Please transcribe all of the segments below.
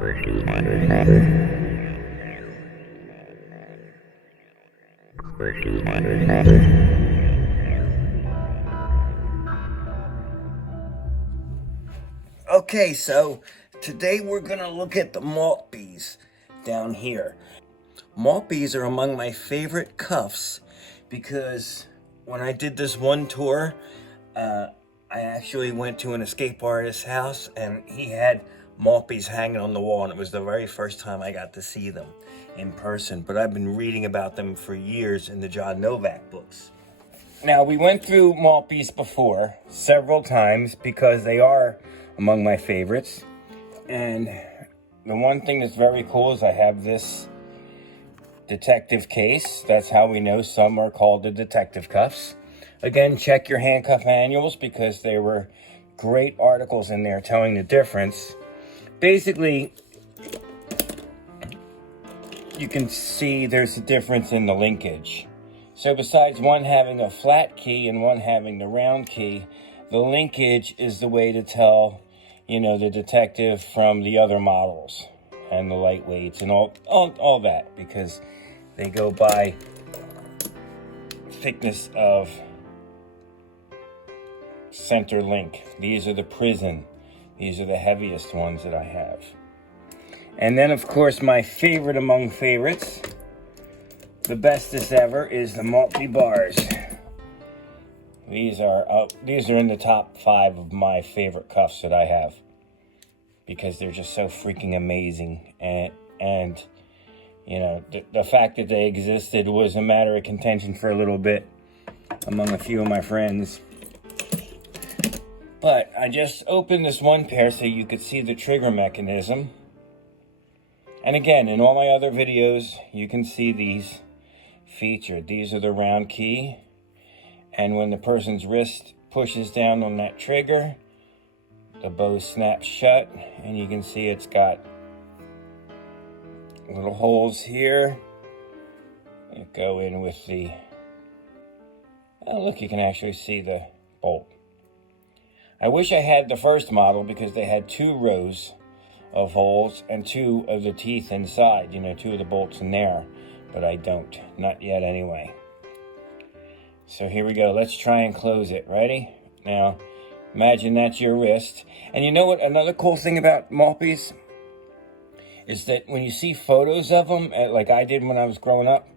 Okay, so today we're going to look at the Maltbys down here. Maltbys are among my favorite cuffs because when I did this one tour, I actually went to an escape artist's house and he had Maltbys hanging on the wall, and it was the very first time I got to see them in person. But I've been reading about them for years in the John Novak books. Now, we went through Maltbys before several times because they are among my favorites. And the one thing that's very cool is I have this detective case. That's how we know some are called the detective cuffs. Again, check your handcuff manuals because there were great articles in there telling the difference. Basically, you can see there's a difference in the linkage. So besides one having a flat key and one having the round key, the linkage is the way to tell, the detective from the other models and the lightweights and all that, because they go by thickness of center link. These are the prison. These are the heaviest ones that I have. And then, of course, my favorite among favorites, the bestest ever, is the Maltby bars. These are in the top 5 of my favorite cuffs that I have because they're just so freaking amazing. And the fact that they existed was a matter of contention for a little bit among a few of my friends. But I just opened this one pair so you could see the trigger mechanism. And again, in all my other videos, you can see these featured. These are the round key. And when the person's wrist pushes down on that trigger, the bow snaps shut. And you can see it's got little holes here that go in with the... Oh, look, you can actually see the bolt. I wish I had the first model because they had 2 rows of holes and 2 of the teeth inside, 2 of the bolts in there, but I don't, not yet anyway. So here we go, let's try and close it. Ready? Now, imagine that's your wrist. And you know what, another cool thing about Maltbys is that when you see photos of them, like I did when I was growing up,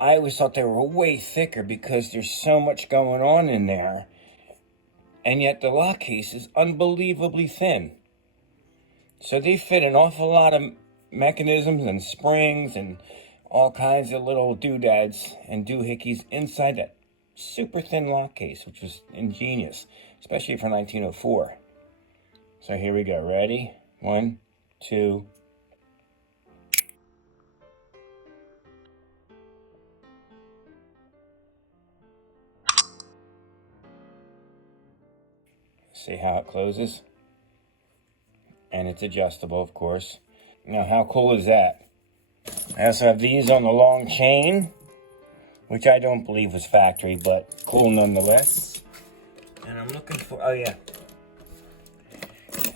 I always thought they were way thicker because there's so much going on in there. And yet the lock case is unbelievably thin. So they fit an awful lot of mechanisms and springs and all kinds of little doodads and doohickeys inside that super thin lock case, which was ingenious, especially for 1904. So here we go. Ready? 1, 2. See how it closes? And it's adjustable, of course. Now, how cool is that? I also have these on the long chain, which I don't believe was factory, but cool nonetheless. And I'm looking for, oh yeah.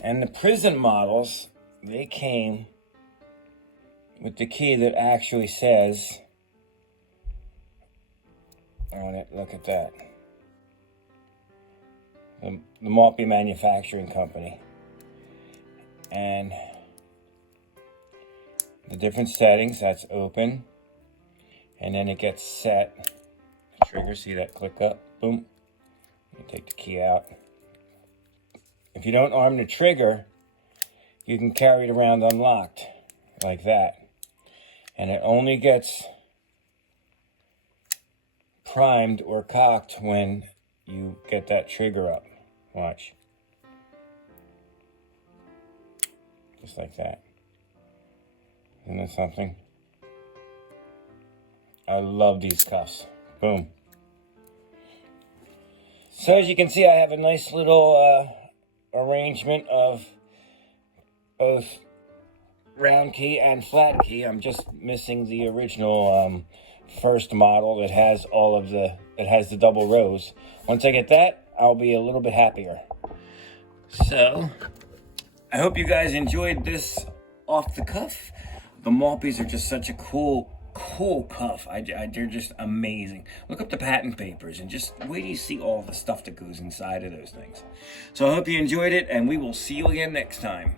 And the prison models, they came with the key that actually says on it, look at that. The Maltby Manufacturing Company. And the different settings, that's open. And then it gets set. The trigger, see that click up? Boom. You take the key out. If you don't arm the trigger, you can carry it around unlocked, like that. And it only gets primed or cocked when you get that trigger up. Watch. Just like that. Isn't that something? I love these cuffs. Boom. So as you can see, I have a nice little arrangement of both round key and flat key. I'm just missing the original first model that has the double rows. Once I get that, I'll be a little bit happier. So I hope you guys enjoyed this off the cuff. The Maltbys are just such a cool cuff. They're just amazing. Look up the patent papers and just wait till you see all the stuff that goes inside of those things. So I hope you enjoyed it, and we will see you again next time.